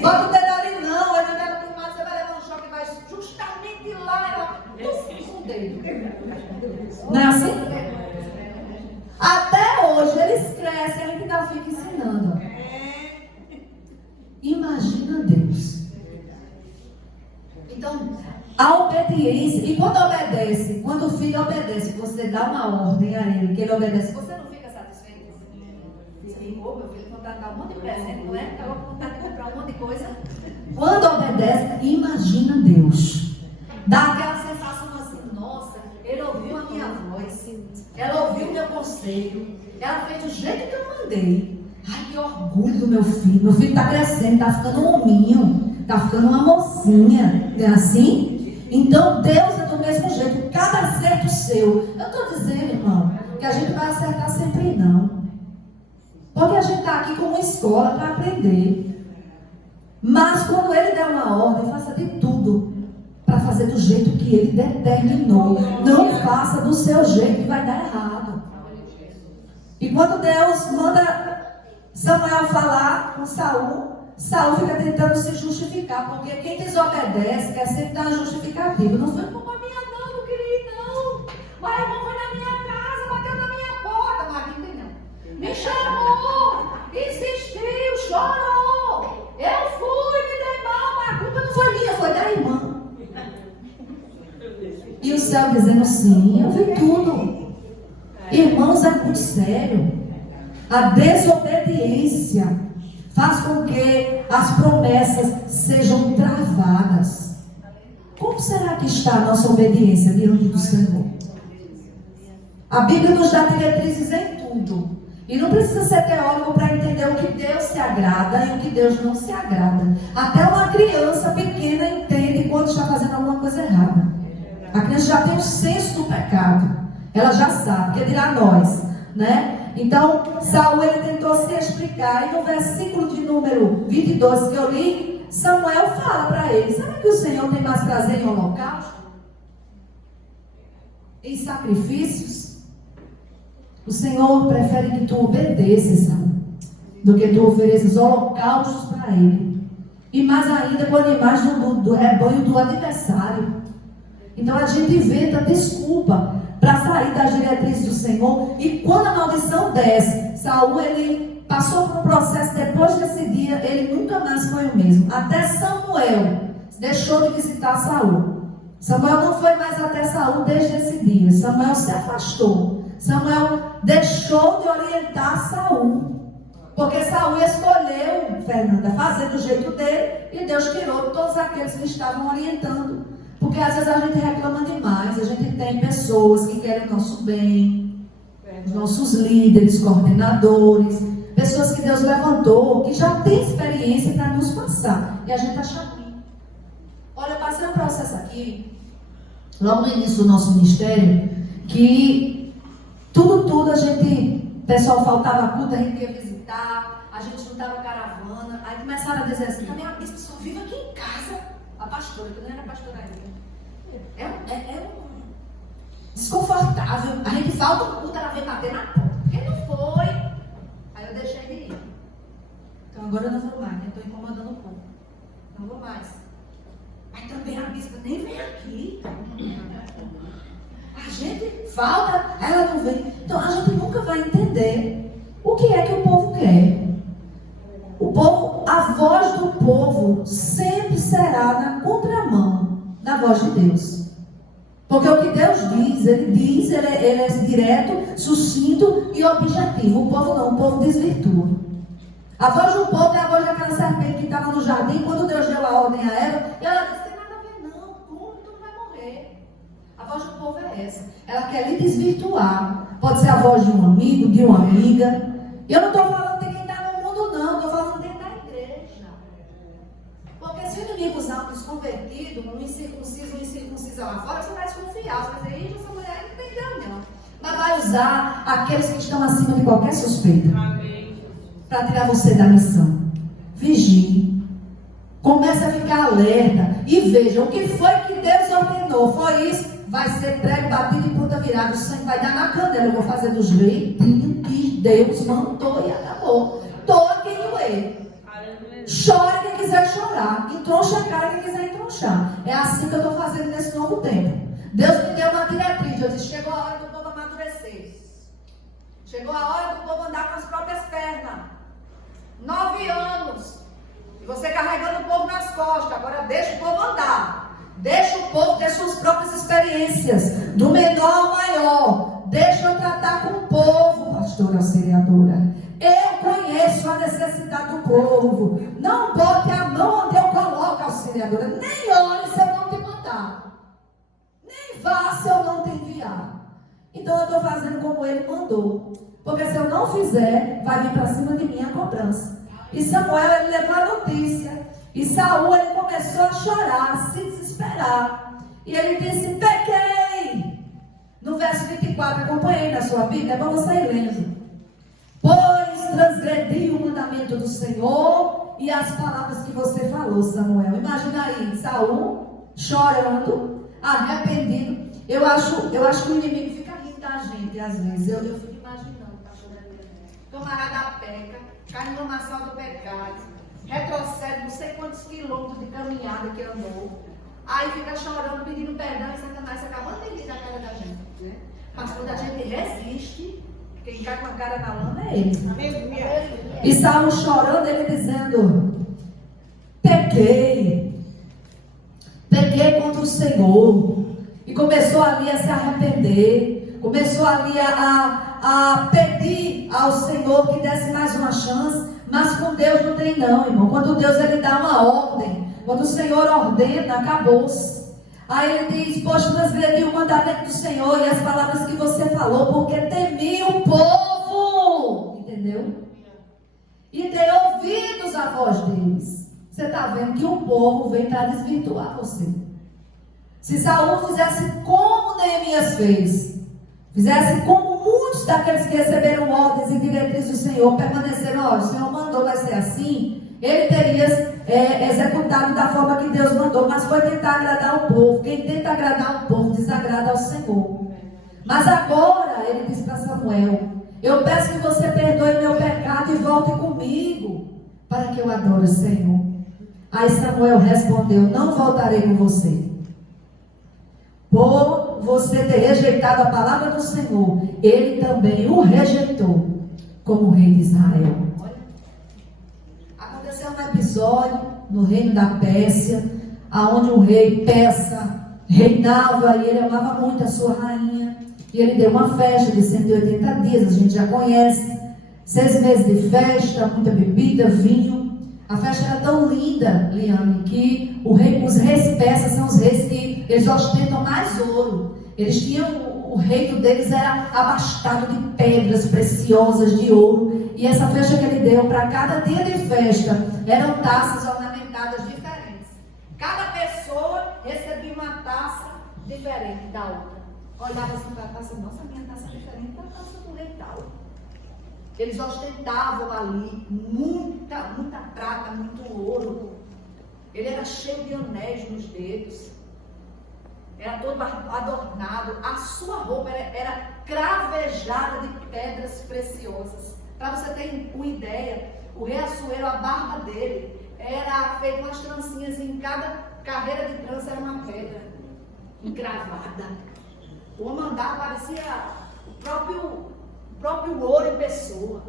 Bota o dedo ali, não. Ele não deve tomar, você vai levar um choque e vai justamente lá. Com o dedo. Não é assim? Até hoje eles crescem, a gente ainda fica ensinando. Imagina Deus. Então, a obediência, e quando obedece, quando o filho obedece, você dá uma ordem a ele, que ele obedece, você não fica satisfeito? Você ficou, meu filho, vontade de dar um monte de presente, não é? Estava com vontade de comprar um monte de coisa. Quando obedece, imagina Deus. Dá aquela sensação assim, nossa, ele ouviu a minha voz, ela ouviu o meu conselho, ela fez do jeito que eu mandei. Ai, que orgulho do meu filho está crescendo, está ficando um hominho, está ficando uma mocinha, não é assim? Então Deus é do mesmo jeito, cada acerto seu. Eu estou dizendo, irmão, que a gente vai acertar sempre não, porque a gente está aqui como uma escola para aprender. Mas quando ele der uma ordem, faça de tudo para fazer do jeito que ele determinou. Não faça do seu jeito que vai dar errado. E quando Deus manda Samuel falar com Saul, Saul fica tentando se justificar, porque quem desobedece quer sempre dar uma justificativa. Não foi culpa minha não queria ir não. Mas a irmã foi na minha casa, bateu na minha porta. Mas aqui não tem não. Me chamou, insistiu, chorou. Eu fui, me dei mal, mas a culpa não foi minha, foi da irmã. E o céu dizendo sim, eu vi tudo. Irmãos, é muito sério. A desobediência faz com que as promessas sejam travadas. Como será que está a nossa obediência diante do Senhor? A Bíblia nos dá diretrizes em tudo. E não precisa ser teólogo para entender o que Deus se agrada e o que Deus não se agrada. Até uma criança pequena entende quando está fazendo alguma coisa errada. A criança já tem o senso do pecado. Ela já sabe, que dirá nós, né? Então, Saul ele tentou se explicar. E no versículo de número 22 que eu li, Samuel fala para ele: sabe que o Senhor tem mais prazer em holocausto? Em sacrifícios? O Senhor prefere que tu obedeças, Saul, do que tu ofereças holocaustos para Ele. E mais ainda com animais do rebanho do adversário. Então a gente inventa desculpa para sair das diretrizes do Senhor. E quando a maldição desce, Saul ele passou por um processo. Depois desse dia, ele nunca mais foi o mesmo. Até Samuel deixou de visitar Saul. Samuel não foi mais até Saul desde esse dia. Samuel se afastou. Samuel deixou de orientar Saul, porque Saul escolheu, Fernanda, fazer do jeito dele, e Deus tirou todos aqueles que estavam orientando. Porque às vezes a gente reclama demais. A gente tem pessoas que querem o nosso bem, os nossos líderes, coordenadores, pessoas que Deus levantou, que já tem experiência para nos passar, e a gente acha ruim. Olha, eu passei um processo aqui, logo no início do nosso ministério, que tudo a gente, o pessoal faltava culto, a gente ia visitar, a gente juntava caravana, aí começaram a dizer assim: também a bispa só vive aqui em casa, a pastora, que não era pastora ainda. É desconfortável, a gente falta o culto, ela vem bater na porta, porque não foi. Aí eu deixei de ir. Então agora eu não vou mais, estou incomodando um pouco, não vou mais. Aí também a bispa nem vem aqui. A gente falta, ela não vem. Então a gente nunca vai entender o que é que o povo quer. O povo, a voz do povo sempre será na contramão da voz de Deus. Porque o que Deus diz, ele é direto, sucinto e objetivo. O povo não, o povo desvirtua. A voz do povo é a voz daquela serpente que estava no jardim, quando Deus deu a ordem a Eva, e ela disse: tem nada a ver não, tu não vai morrer. A voz do povo é essa. Ela quer lhe desvirtuar. Pode ser a voz de um amigo, de uma amiga. Eu não estou falando de quem está no mundo não, estou falando dentro da igreja. Porque se o inimigo usar um desconvertido, um incircunciso lá fora, você vai desconfiar. Você vai dizer: ih, essa mulher não tem Deus não. Mas vai usar aqueles que estão acima de qualquer suspeita. Para tirar você da missão. Vigie. Comece a ficar alerta. E veja, o que foi que Deus ordenou? Foi isso. Vai ser prego batido e ponta virada. O sangue vai dar na canela. Eu vou fazer do jeitinho que Deus mandou e acabou. Doa quem doer. Chora quem quiser chorar. Entroncha a cara quem quiser entronchar. É assim que eu estou fazendo nesse novo tempo. Deus me deu uma diretriz. Eu disse: chegou a hora do povo amadurecer. Chegou a hora do povo andar com as próprias pernas. 9 anos. E você carregando o povo nas costas. Agora deixa o povo andar. experiências, do menor ao maior. Deixa eu tratar com o povo, pastora auxiliadora. Eu conheço a necessidade do povo. Não bote a mão onde eu coloco, auxiliadora. Nem olhe se eu não te mandar. Nem vá se eu não te enviar. Então eu estou fazendo como ele mandou. Porque se eu não fizer, vai vir para cima de mim a cobrança. E Samuel, ele levou a notícia. E Saul, ele começou a chorar, a se desesperar. E ele disse: pequei. No verso 24, acompanhei na sua Bíblia, é para você ir lendo. Pois transgredi o mandamento do Senhor e as palavras que você falou, Samuel. Imagina aí, Saul chorando, arrependido. Eu acho que o inimigo fica rindo da gente, às vezes. Eu fico imaginando, pastor Daniel. Camarada peca, cai no lamaçal do pecado, retrocede não sei quantos quilômetros de caminhada que andou. Aí fica chorando, pedindo perdão, e Satanás acabou de rir da cara da gente, né? Mas quando a gente resiste, quem cai com a cara na lama é ele. E Saul chorando, ele dizendo: pequei contra o Senhor. E começou ali a se arrepender, começou ali a pedir ao Senhor que desse mais uma chance. Mas com Deus não tem não, irmão. Quando Deus ele dá uma ordem, quando o Senhor ordena, acabou-se. Aí ele diz: poxa, transgredi o mandamento do Senhor e as palavras que você falou, porque temi o povo. Entendeu? E dei ouvidos à voz deles. Você está vendo que o povo vem para desvirtuar você. Se Saul fizesse como Neemias fez, fizesse como muitos daqueles que receberam ordens e diretrizes do Senhor, permaneceram: olha, o Senhor mandou, vai ser assim. Ele teria executado da forma que Deus mandou, mas foi tentar agradar o povo. Quem tenta agradar o povo desagrada ao Senhor. Mas agora ele disse para Samuel: eu peço que você perdoe meu pecado e volte comigo, para que eu adore o Senhor. Aí Samuel respondeu: não voltarei com você. Por você ter rejeitado a palavra do Senhor, ele também o rejeitou como rei de Israel. Aconteceu um episódio no reino da Pérsia, aonde o rei persa reinava e ele amava muito a sua rainha. E ele deu uma festa de 180 dias, a gente já conhece. 6 meses de festa, muita bebida, vinho. A festa era tão linda, Liane, que os reis persas são os reis que eles ostentam mais ouro. Eles tinham, o reino deles era abastado de pedras preciosas, de ouro. E essa festa que ele deu, para cada dia de festa, eram taças ornamentadas diferentes. Cada pessoa recebia uma taça diferente da outra. Olhava assim para a taça: nossa, minha taça é diferente da taça do rei tal. Eles ostentavam ali muita prata, muito ouro. Ele era cheio de anéis nos dedos. Era todo adornado. A sua roupa era cravejada de pedras preciosas. Para você ter uma ideia, o rei Assuero, a barba dele era feita umas trancinhas, em cada carreira de trança era uma pedra encravada. O homem andava, parecia o próprio ouro em pessoa.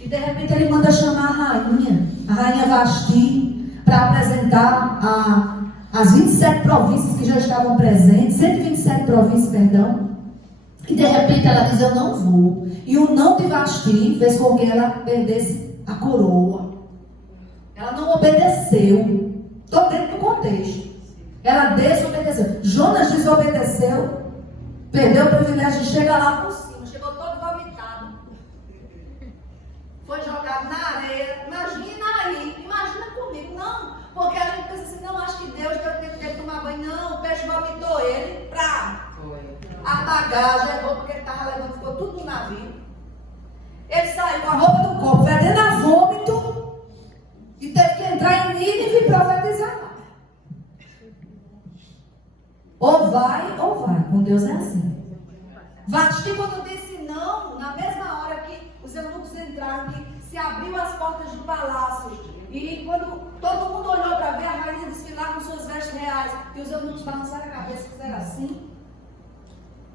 E de repente ele manda chamar a rainha Vasti, para apresentar as 27 províncias que já estavam presentes, 127 províncias, perdão. E de repente ela diz: eu não vou. E o não de Vasti fez com que ela perdesse a coroa. Ela não obedeceu. Estou dentro do contexto. Ela desobedeceu. Jonas desobedeceu, perdeu o privilégio de chegar lá por cima. Chegou todo vomitado. Foi jogado na areia. Imagina comigo. Não, porque a gente pensa assim: não, acho que Deus deve ter que tomar banho. Não, o peixe vomitou ele para a bagagem, a roupa que ele estava levando, ficou tudo no navio. Ele saiu com a roupa do corpo, fedendo a vômito, e teve que entrar em Nínive e profetizar. Ou vai, com Deus é assim. Vasti, quando disse não, na mesma hora que os eunucos entraram, que se abriu as portas do palácio, e quando todo mundo olhou para ver a rainha desfilar com suas vestes reais, e os eunucos balançaram a cabeça e fizeram assim,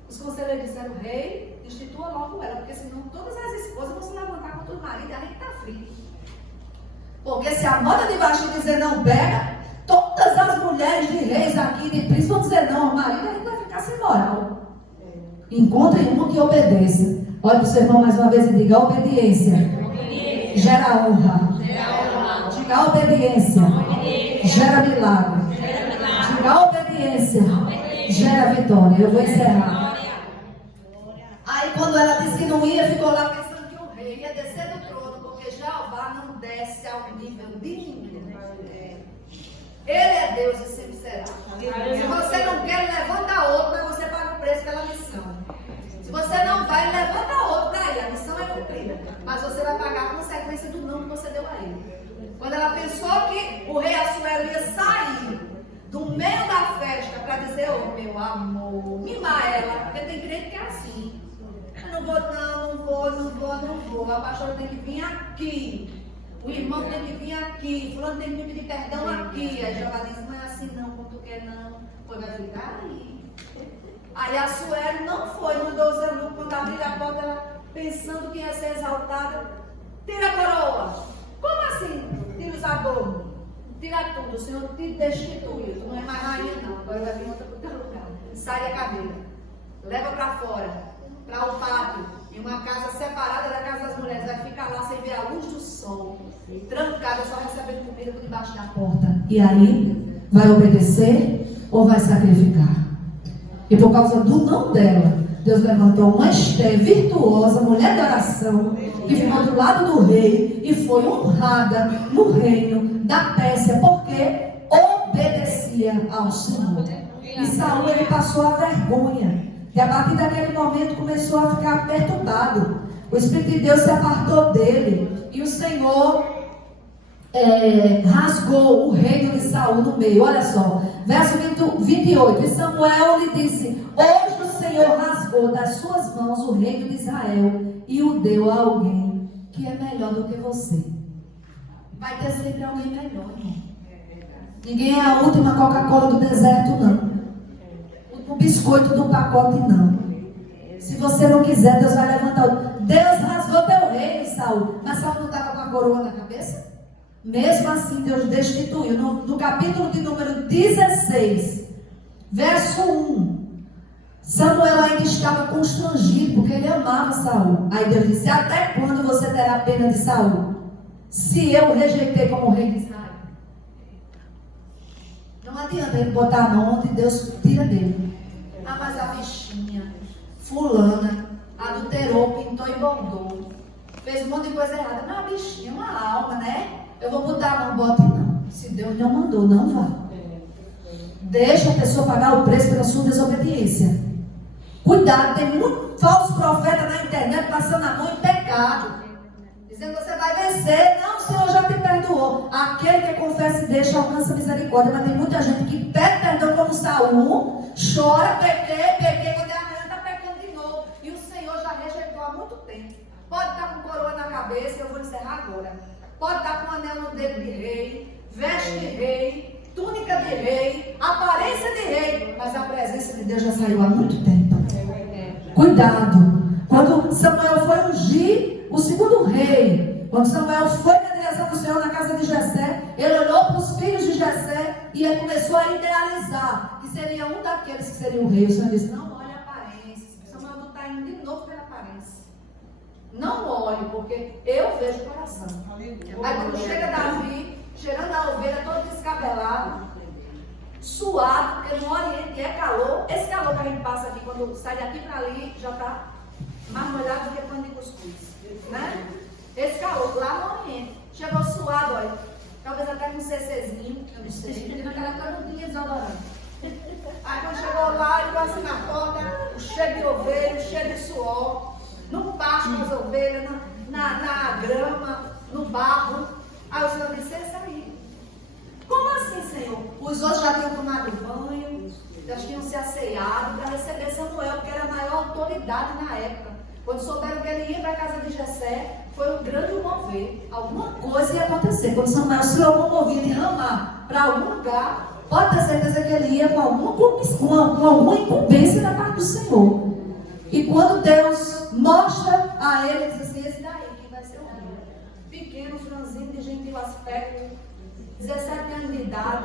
os conselheiros disseram: rei, institua logo ela, porque senão todas as esposas vão se levantar contra o marido e a gente está frio. Porque se a moda de Vasti dizer não pega, todas as mulheres de reis aqui, de príncipes, vão dizer não ao marido, a gente vai ficar mais imoral. Encontrem uma que obedeça. Olha para o seu irmão mais uma vez e diga: obediência gera honra. Diga: obediência gera milagre. Diga: obediência gera vitória. Eu vou encerrar. Aí quando ela disse que não ia, ficou lá pensando que o rei ia descer do trono, porque Jeová não desce ao nível de ninguém. Ele é Deus e sempre será. Se você não quer, levanta outro, mas você paga o preço pela missão. Se você não vai, levanta outro para ir. A missão é cumprida, mas você vai pagar a consequência do não que você deu a ele. Quando ela pensou que o rei Assuero ia sair do meio da festa para dizer: oh meu amor, mimar ela, porque tem crente que é assim. Eu não vou. A pastora tem que vir aqui. O irmão tem que vir aqui. Fulano tem que me pedir perdão aqui. Aí Jeová diz: não é assim não, como tu quer não. Pois vai ficar aí. Aí Assuero não foi, mandou os eunucos, quando abriu a porta, ela, pensando que ia ser exaltada: tira a coroa. Como assim? Tira os adornos. Tira tudo. O Senhor te destituiu. Tu não é mais rainha não. Agora vai vir outra para o teu lugar. Sai a cadeira. Leva para fora. Para o pátio, em uma casa separada da casa das mulheres, vai ficar lá sem ver a luz do sol, trancada, só recebendo comida por debaixo da porta. E aí, vai obedecer ou vai sacrificar? E por causa do não dela, Deus levantou uma Esther virtuosa, mulher de oração, que ficou do lado do rei e foi honrada no reino da Pérsia, porque obedecia ao Senhor. E Saul, ele passou a vergonha. E a partir daquele momento começou a ficar perturbado. O Espírito de Deus se apartou dele. E o Senhor rasgou o reino de Saul no meio. Olha só, verso 28. E Samuel lhe disse: hoje o Senhor rasgou das suas mãos o reino de Israel e o deu a alguém que é melhor do que você. Vai ter sempre alguém melhor, irmão. Ninguém é a última Coca-Cola do deserto, não. O biscoito do pacote, não. Se você não quiser, Deus vai levantar. Deus rasgou teu reino, Saul. Mas Saul não estava com a coroa na cabeça? Mesmo assim, Deus destituiu. No capítulo de número 16, verso 1, Samuel ainda estava constrangido, porque ele amava Saul. Aí Deus disse: até quando você terá pena de Saul, se eu o rejeitei como rei de Israel? Não adianta ele botar a mão onde Deus tira dele. Ah, mas a bichinha, fulana, adulterou, pintou e bordou, fez um monte de coisa errada. Mas a bichinha é uma alma, né? Eu vou botar a mão, bote não. Se Deus não mandou, não vá. Deixa a pessoa pagar o preço pela sua desobediência. Cuidado, tem muito falso profeta na internet passando a mão em pecado, dizendo que você vai vencer. Não, o Senhor já te perdoou. Aquele que confessa e deixa alcança misericórdia. Mas tem muita gente que pede perdão como Saul, chora, pequei, quando é amanhã está pecando de novo. E o Senhor já rejeitou há muito tempo. Pode estar com coroa na cabeça, eu vou encerrar agora. Pode estar com anel no dedo de rei, veste de rei, túnica de rei, aparência de rei, mas a presença de Deus já saiu há muito tempo. Cuidado. Quando Samuel foi ungir o segundo rei, quando Samuel foi na direção do Senhor na casa de Jessé, ele olhou para os filhos de Jessé e ele começou a idealizar que seria um daqueles que seria o rei. O Senhor disse: não olhe a aparência. Samuel não está indo de novo pela aparência. Não olhe, porque eu vejo o coração. Aí quando chega Davi, cheirando a ovelha, todo descabelado, suado, porque no Oriente é calor. Esse calor que a gente passa aqui, quando sai daqui para ali, já está mais molhado do que pano de cuscuz, né? Esse calor lá no Oriente. Chegou suado, olha, talvez até com um CCzinho, eu não sei, porque naquela época não tinha desodorante. Aí quando chegou lá, ele passou na porta, o cheiro de ovelha, o cheiro de suor, no pasto das ovelhas, na grama, no barro. Aí o Senhor disse: esse aí. Como assim, Senhor? Os outros já tinham tomado banho, já tinham se asseado para receber Samuel, porque era a maior autoridade na época. Quando souberam que ele ia para a casa de Jessé, foi um grande mover. Alguma coisa ia acontecer. Quando Samuel se locomovia de ramar para algum lugar, pode ter certeza que ele ia com alguma incumbência da parte do Senhor. E quando Deus mostra a ele, ele diz assim: esse daí que vai ser o rei. Pequeno, franzino, de gentil aspecto, 17 anos de idade,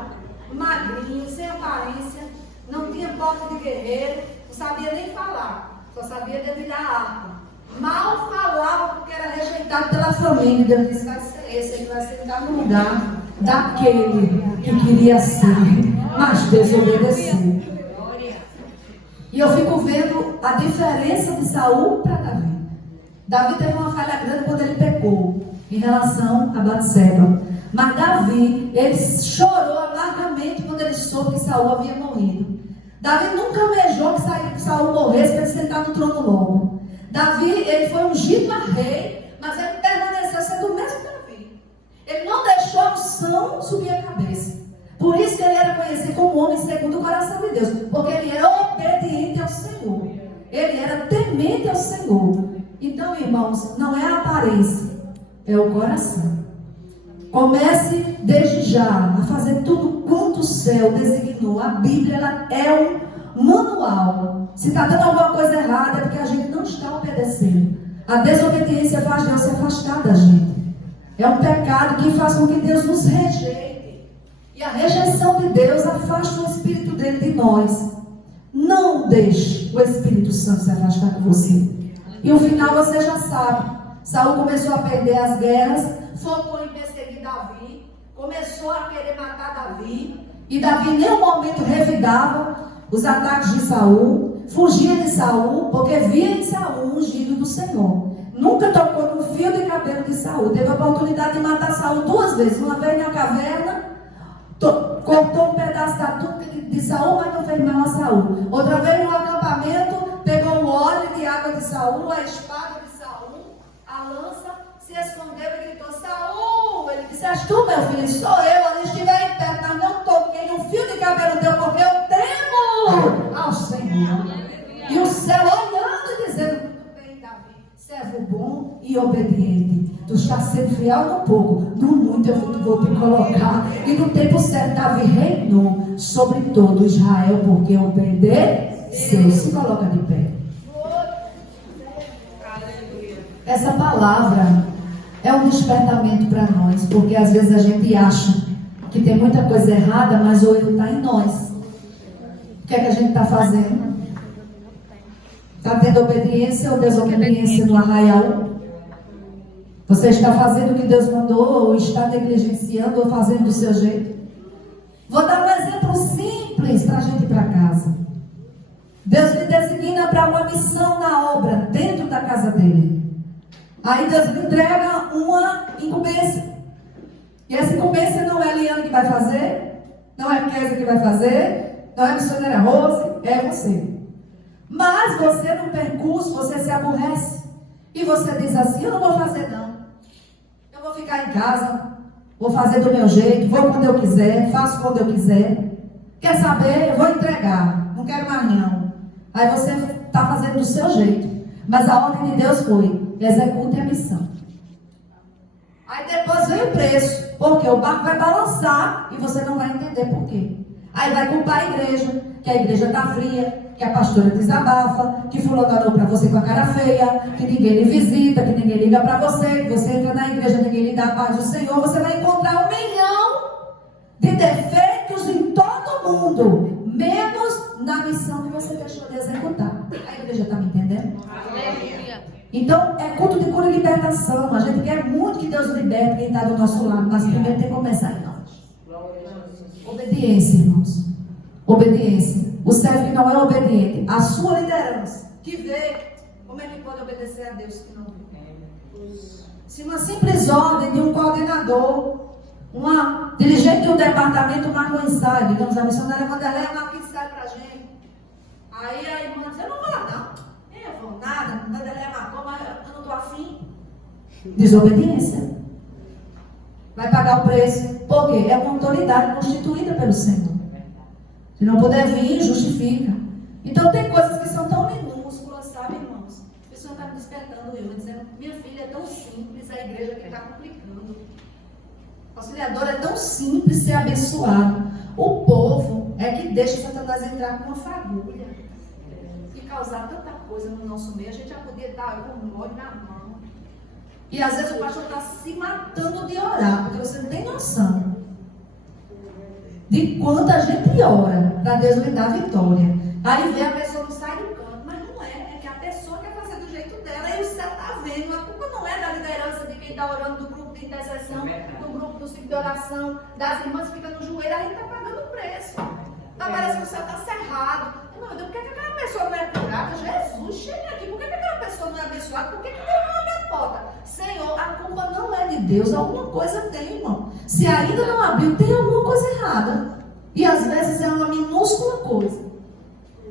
magrinho, sem aparência, não tinha porte de guerreiro, não sabia nem falar, só sabia dedilhar a harpa. Mal falava porque era rejeitado pela família. Deus disse: vai ser esse, ele vai sentar no lugar daquele que queria ser, mas desobedeceu. E eu fico vendo a diferença de Saul para Davi. Davi teve uma falha grande quando ele pecou em relação a Batseba. Mas Davi, ele chorou amargamente quando ele soube que Saul havia morrido. Davi nunca almejou que Saul morresse para ele sentar no trono logo. Davi, ele foi ungido a rei, mas ele permaneceu sendo o mesmo Davi. Ele não deixou a unção subir a cabeça. Por isso que ele era conhecido como homem segundo o coração de Deus, porque ele era obediente ao Senhor. Ele era temente ao Senhor. Então, irmãos, não é a aparência, é o coração. Comece desde já a fazer tudo quanto o céu designou. A Bíblia, ela é um manual. Se está dando alguma coisa errada, é porque a gente não está obedecendo. A desobediência faz Deus se afastar da gente. É um pecado que faz com que Deus nos rejeite. E a rejeição de Deus afasta o Espírito dele de nós. Não deixe o Espírito Santo se afastar de você. E o final você já sabe. Saul começou a perder as guerras, focou em perseguir Davi, começou a querer matar Davi, e Davi em nenhum momento revidava os ataques de Saul, fugia de Saul, porque via em Saul um ungido do Senhor. Nunca tocou no fio de cabelo de Saul. Teve a oportunidade de matar Saul 2 vezes, uma vez na caverna, cortou um pedaço da túnica de Saul, mas não fez mal a Saul. Outra vez no acampamento, pegou o óleo de água de Saul, a espada de Saul, a lança, se escondeu e gritou: Saul! Ele disse: és tu, meu filho? Sou eu. Ali estiver em pé, mas não toquei um fio de cabelo teu, porque eu temo ao Senhor. E o céu olhando e dizendo: muito bem, Davi, servo bom e obediente. Tu estás sendo fiel no pouco, no muito eu vou te colocar. E no tempo certo, Davi reinou sobre todo Israel, porque obedeceu. Se coloca de pé. Essa palavra é um despertamento para nós, porque às vezes a gente acha que tem muita coisa errada, mas o erro está em nós. O que é que a gente está fazendo? Está tendo obediência ou desobediência no arraial? Você está fazendo o que Deus mandou, ou está negligenciando, ou fazendo do seu jeito? Vou dar um exemplo simples para a gente ir para casa. Deus lhe designa para uma missão na obra, dentro da casa dele. Aí Deus lhe entrega uma incumbência. E essa incumbência não é a Liana que vai fazer, não é a Kézia que vai fazer, não é a missionária Rose, é você. Mas você no percurso, você se aborrece. E você diz assim: eu não vou fazer não. Eu vou ficar em casa, vou fazer do meu jeito, vou quando eu quiser, faço quando eu quiser. Quer saber? Eu vou entregar, não quero mais não. Aí você está fazendo do seu jeito. Mas a ordem de Deus foi: execute a missão. Aí depois vem o preço, porque o barco vai balançar e você não vai entender por quê. Aí vai culpar a igreja, que a igreja está fria, que a pastora desabafa, que fulano olhou para você com a cara feia, que ninguém lhe visita, que ninguém liga para você, que você entra na igreja, ninguém lhe dá a paz do Senhor. Você vai encontrar 1 milhão de defeitos em todo mundo, menos na missão que você deixou de executar. A igreja está me entendendo? Aleluia. Então, é culto de cura e libertação. A gente quer muito que Deus liberte quem está do nosso lado, mas primeiro tem que começar em nós. Obediência, irmãos. Obediência. O servo que não é obediente, a sua liderança, que vê, como é que pode obedecer a Deus que não vê? Se uma simples ordem de um coordenador, uma dirigente de um departamento marca um ensaio, digamos, a missionária Vanderlei marca um ensaio para a gente. Aí a irmã diz: eu não vou lá não. Eu vou nada, a Vanderlei marcou, mas eu não estou afim. Desobediência. Vai pagar o preço. Por quê? É uma autoridade constituída pelo Senhor. Se não puder vir, justifica. Então tem coisas que são tão minúsculas, sabe, irmãos? A pessoa está me despertando, eu dizendo: minha filha, é tão simples a igreja que está complicando. O auxiliador é tão simples ser abençoado. O povo é que deixa Satanás entrar com uma fagulha e causar tanta coisa no nosso meio. A gente já podia estar com um óleo na mão. E às vezes o pastor está se matando de orar, porque você não tem noção de quanto a gente ora para Deus lhe dar vitória. Aí vem a pessoa não sai do canto, mas não é que a pessoa quer fazer do jeito dela e você está vendo. A culpa não é da liderança de quem está orando, do grupo de intercessão, do grupo do ciclo de oração, das irmãs que ficam no joelho, a gente está pagando o preço. Tá, parece que o céu está cerrado. Não, por que aquela pessoa não é curada? Jesus, chega aqui, por que aquela pessoa não é abençoada? Por que Deus não abre a porta? Senhor, a culpa não é de Deus, alguma coisa tem, irmão. Se ainda não abriu, tem alguma coisa errada. E às vezes é uma minúscula coisa.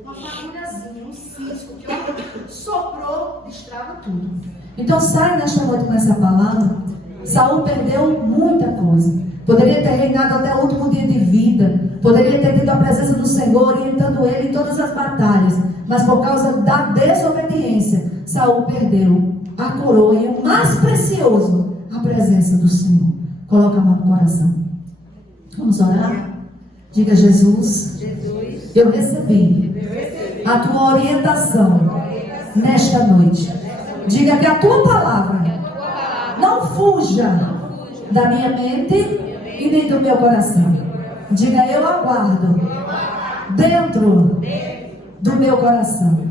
Uma fagulhazinha, um cisco que soprou, destrava tudo. Então sai nesta noite com essa palavra. Saul perdeu muita coisa. Poderia ter reinado até o último dia de vida. Poderia ter tido a presença do Senhor orientando ele em todas as batalhas. Mas por causa da desobediência, Saul perdeu a coroa e o mais precioso, a presença do Senhor. Coloca a mão no coração. Vamos orar? Diga: Jesus, eu recebi a tua orientação nesta noite. Diga que a tua palavra não fuja da minha mente e nem do meu coração. Diga: eu aguardo dentro do meu coração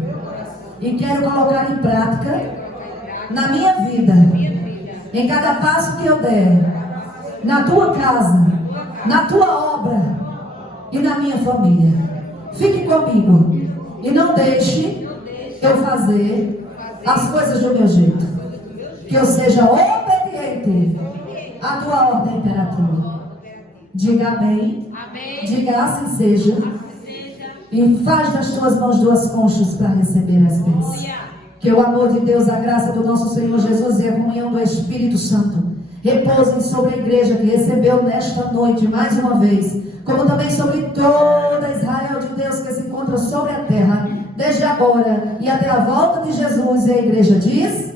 e quero colocar em prática na minha vida, em cada passo que eu der, na tua casa, na tua obra e na minha família. Fique comigo e não deixe eu fazer as coisas do meu jeito. Que eu seja obediente à tua ordem imperativa. Diga amém. Diga assim seja. E faz nas tuas mãos duas conchas para receber as bênçãos. Que o amor de Deus, a graça do nosso Senhor Jesus e a comunhão do Espírito Santo repousem sobre a igreja que recebeu nesta noite mais uma vez, como também sobre toda Israel de Deus que se encontra sobre a terra, desde agora e até a volta de Jesus. E a igreja diz: